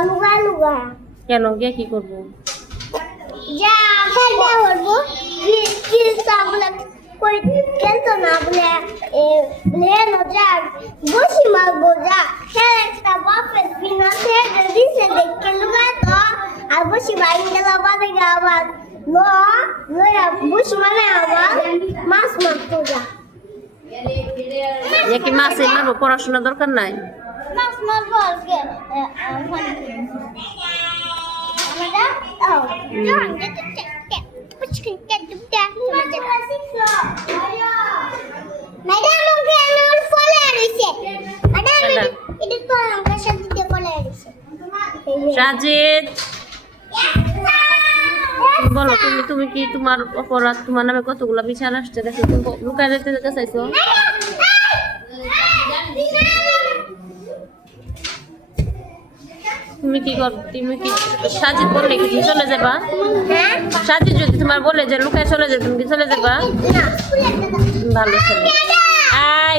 লুগা লুগা কেন? গিয়ে কি করব? যা খেলতে পারব কি কি সাবলে কই খেলতো না? বলে এ বলে না যা বসি মারবো যা। খেল একটা বাপের বিনা খেলে দিছে দেখে লুগা তো আর বসি বাইন গেল বাদে আবার ল লয়া বসি মানে আবার মাছ মারতো যা। কি মাসে মারবো? পড়াশোনা দরকার নাই? মাছ মারবো আজকে আমাদের ও জন যেতে চেক পুচকিন কে দুটা ম্যাডাম ওকে আমার ফলে রইছে ম্যাডাম ম্যাডাম। এটা তো আমার সাথে দিয়ে ফলে রইছে সাজিদ বলো তুমি তুমি কি তোমার অপরাধ তোমার নামে কতগুলো বিচার আসছে? দেখো তুমি লুকায় যেতে যেতে চাইছো। তুমি কি কর, তুমি কি সাজিদ বললে কি চলে যাবা? সাজিদ যদি তোমার বলে যে, লুকায় চলে যাবে তুমি কি চলে যাবা? ভালো ছেলে। আই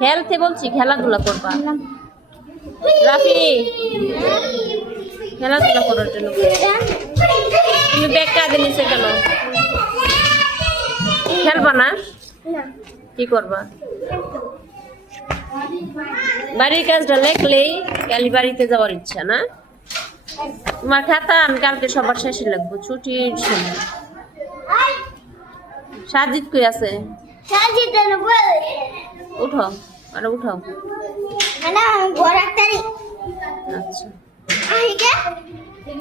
খেলতে বলছি, খেলাধুলা করবা। রাফি, খেলাধুলা করার জন্য। তুমি ব্যাগ কাঁধে নিচে কেন খেলবা না? কি করবা? বাড়ির কাজটা লেখলেই কালি বাড়িতে যাওয়ার ইচ্ছা না? তোমার খাতা আমি কালকে সবার শেষে লাগবো ছুটির সময়। সাজিদ কই আছে? উঠো আরে উঠাও না ঘর একটারি আচ্ছা।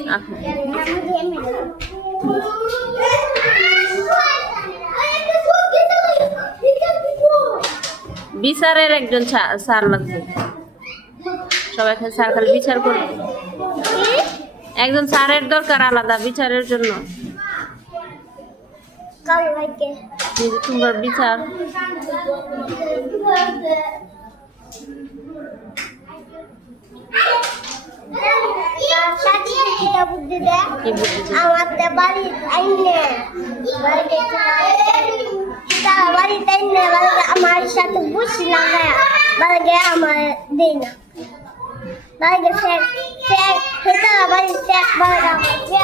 আচ্ছা বিচারের একজন স্যার লাগবে। সবাই স্যার খালি বিচার করবে। একজন স্যারের দরকার আলাদা বিচারের জন্য। তোমার বিচার আমার বাড়ি আইনে। বাড়িতে আমার সাথে বুঝি লাগায় বাড়িতে আমার দেই না বাড়িতে সে সে সেটা বাড়িতে বাড়িতে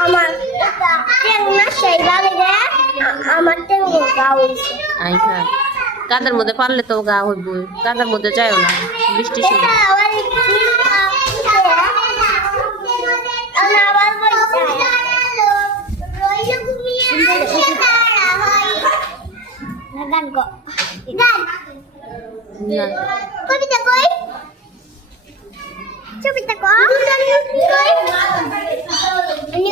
আমার এটা টেং না সেই আমার টেং গাও আই হ্যাঁ কাদের মধ্যে পারলে তো গা হইব কাদের মধ্যে যায়ও না বৃষ্টি গান গো গান না কবিতা কই